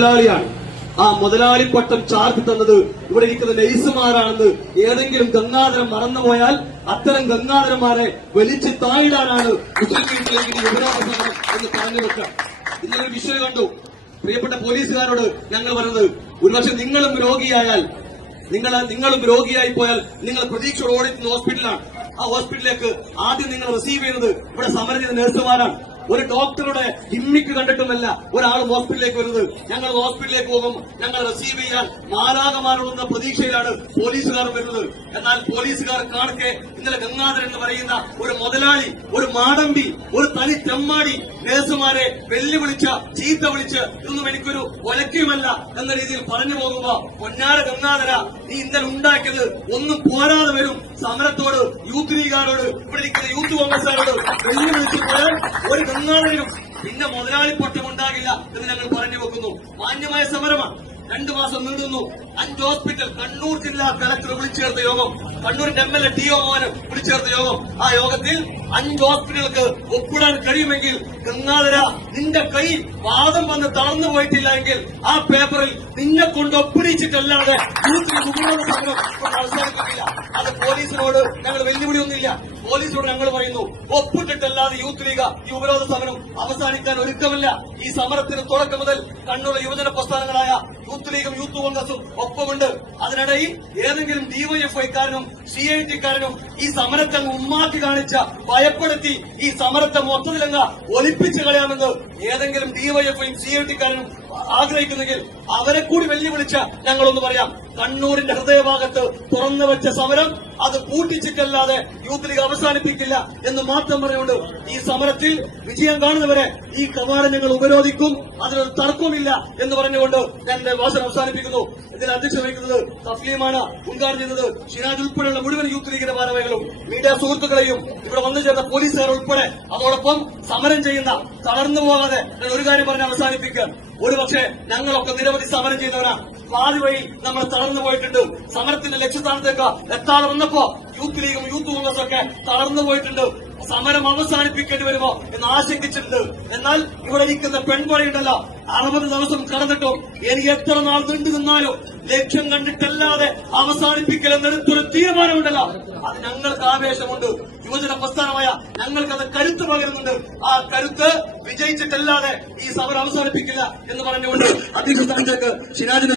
മുതലാളിയാണ്. ആ മുതലാളി പട്ടം ചാർത്തി തന്നത് ഇവിടെ ഇരിക്കുന്ന നഴ്സുമാരാണെന്ന് ഏതെങ്കിലും ഗംഗാധരം മറന്നുപോയാൽ അത്തരം ഗംഗാധരന്മാരെ വലിച്ചു താഴിടാനാണ് മുസ്ലിം ലീഗിന്റെ യുവരാജ എന്ന് പറഞ്ഞു വെക്കാം. ഇന്നലെ വിഷയം കണ്ടു. പ്രിയപ്പെട്ട പോലീസുകാരോട് ഞങ്ങൾ പറയുന്നത്, ഒരുപക്ഷെ നിങ്ങളും രോഗിയായി പോയാൽ നിങ്ങൾ പ്രതീക്ഷയോട് ഓടിക്കുന്ന ഹോസ്പിറ്റലാണ്. ആ ഹോസ്പിറ്റലിലേക്ക് ആദ്യം നിങ്ങൾ റിസീവ് ചെയ്യുന്നത് ഇവിടെ സമരം ചെയ്ത നഴ്സുമാരാണ്. ഒരു ഡോക്ടറുടെ ഹിമ്മിക്ക് കണ്ടിട്ടുമല്ല ഒരാൾ ഹോസ്പിറ്റലിലേക്ക് വരുന്നത്. ഞങ്ങൾ ഹോസ്പിറ്റലിലേക്ക് പോകും, ഞങ്ങൾ റിസീവ് ചെയ്യാൻ മാലാകമാരോടുന്ന പ്രതീക്ഷയിലാണ് പോലീസുകാർ വരുന്നത്. എന്നാൽ പോലീസുകാർ കാണക്കെ ഇന്നലെ ഗംഗാധരൻ എന്ന് പറയുന്ന ഒരു മുതലാളി, ഒരു മാടമ്പി, ഒരു തനി തെമ്മാടി നഴ്സുമാരെ വെല്ലുവിളിച്ച, ചീത്ത വിളിച്ച് ഇതൊന്നും എനിക്കൊരു ഒലക്കുകയുമല്ല എന്ന രീതിയിൽ പറഞ്ഞു പോകുമ്പോ, പൊന്നാര ഗംഗാധര, നീ ഇന്നലെ ഉണ്ടാക്കിയത് ഒന്നും പോരാതെ വരും. സമരത്തോട്, യൂത്ത് ലീഗുകാരോട്, ഇവിടെ ഇരിക്കുന്ന യൂത്ത് കോൺഗ്രസുകാരോട് വെല്ലുവിളിച്ചു പോയാൽ ഒരു ഗംഗാധരനും പിന്നെ മുതലാളിപ്പട്ടം ഉണ്ടാകില്ല എന്ന് ഞങ്ങൾ പറഞ്ഞു വെക്കുന്നു. മാന്യമായ സമരമാണ്. 2 മാസം നീണ്ടുന്നു. 5 ഹോസ്പിറ്റൽ, കണ്ണൂർ ജില്ലാ കലക്ടർ വിളിച്ചേർത്ത യോഗം, കണ്ണൂരിന്റെ MLA ടി.ഒ. മോഹൻ വിളിച്ചേർത്ത യോഗം. ആ യോഗത്തിൽ 5 ഹോസ്പിറ്റലുകൾക്ക് ഒപ്പിടാൻ കഴിയുമെങ്കിൽ ഗംഗാധര, നിന്റെ കൈ വാദം വന്ന് തളർന്നു പോയിട്ടില്ല എങ്കിൽ ആ പേപ്പറിൽ നിന്നെ കൊണ്ട് ഒപ്പിടിച്ചിട്ടല്ലാതെ അവസാനിപ്പിക്കില്ല. അത് പോലീസിനോട് ഞങ്ങൾ വെല്ലുവിളിയൊന്നുമില്ല. പോലീസിനോട് ഞങ്ങൾ പറയുന്നു, ഒപ്പിട്ടിട്ടല്ലാതെ യൂത്ത് ലീഗ് ഈ ഉപരോധ സമരം അവസാനിക്കാൻ ഒരുക്കമില്ല. ഈ സമരത്തിന് തുടക്കം മുതൽ കണ്ണൂരിലെ യുവജന പ്രസ്ഥാനങ്ങളായ യൂത്ത് ലീഗും യൂത്ത് കോൺഗ്രസും ഒപ്പമുണ്ട്. അതിനിടയിൽ ഏതെങ്കിലും ഡിവൈഎഫ്ഐക്കാരനും CIT-കാരനും ഈ സമരത്തെ ഉമ്മാക്കി കാണിച്ച, ഭയപ്പെടുത്തി ഈ സമരത്തെ മൊത്തത്തിലങ്ങ് ഒലിപ്പിച്ചു കളയാമെന്ന് ഏതെങ്കിലും ഡിവൈഎഫ്ഐയും CIT-കാരനും ആഗ്രഹിക്കുന്നെങ്കിൽ അവരെ കൂടി വെല്ലുവിളിച്ച ഞങ്ങളൊന്ന് പറയാം. കണ്ണൂരിന്റെ ഹൃദയഭാഗത്ത് തുറന്നു വെച്ച സമരം അത് പൂട്ടിച്ചിട്ടല്ലാതെ യൂത്ത് ലീഗ് അവസാനിപ്പിക്കില്ല എന്ന് മാത്രം പറഞ്ഞുകൊണ്ട് ഈ സമരത്തിൽ വിജയം കാണുന്നവരെ ഈ കവാടം ഞങ്ങൾ ഉപരോധിക്കും. അതിനൊരു തർക്കവുമില്ല എന്ന് പറഞ്ഞുകൊണ്ട് ഞാൻ എന്റെ ഭാഷണം അവസാനിപ്പിക്കുന്നു. ഇതിന് അധ്യക്ഷത വഹിക്കുന്നത് തസ്ലീമാണ്. ഉദ്ഘാടനം ചെയ്യുന്നത് ഷിനാജ് ഉൾപ്പെടെയുള്ള മുഴുവൻ യൂത്ത് ലീഗിന്റെ ഭാരവാഹികളും മീഡിയ സുഹൃത്തുക്കളെയും ഇവിടെ വന്നു ചേർന്ന പോലീസുകാർ ഉൾപ്പെടെ, അതോടൊപ്പം സമരം ചെയ്യുന്ന, തളർന്നു പോകാതെ ഞാൻ ഒരു കാര്യം പറഞ്ഞ് അവസാനിപ്പിക്കുക. ഒരുപക്ഷെ ഞങ്ങളൊക്കെ നിരവധി സമരം ചെയ്യുന്നവരാണ്. പാതി വഴി നമ്മൾ തളർന്നു പോയിട്ടുണ്ട്. സമരത്തിന്റെ ലക്ഷ്യസ്ഥാനത്തേക്ക് എത്താതെ വന്നപ്പോ യൂത്ത് ലീഗും യൂത്ത് കോൺഗ്രസും ഒക്കെ തളർന്നു പോയിട്ടുണ്ട്. സമരം അവസാനിപ്പിക്കേണ്ടി വരുമോ എന്ന് ആശങ്കിച്ചിട്ടുണ്ട്. എന്നാൽ ഇവിടെ ഇരിക്കുന്ന പെൺപടയുണ്ടല്ലോ, 60 ദിവസം കടന്നിട്ടും എനിക്ക് എത്ര നാൾ നീണ്ടു നിന്നാലും ലക്ഷ്യം കണ്ടിട്ടല്ലാതെ അവസാനിപ്പിക്കലെന്നെടുത്തൊരു തീരുമാനമുണ്ടല്ലോ, അത് ഞങ്ങൾക്ക് ആവേശമുണ്ട്. യുവജന പ്രസ്ഥാനമായ ഞങ്ങൾക്കത് കരുത്ത് പകരുന്നുണ്ട്. ആ കരുത്ത് വിജയിച്ചിട്ടല്ലാതെ ഈ സമരം അവസാനിപ്പിക്കില്ല എന്ന് പറഞ്ഞുകൊണ്ട് അധ്യക്ഷ സ്ഥാനത്തേക്ക് ഷിനാജിന്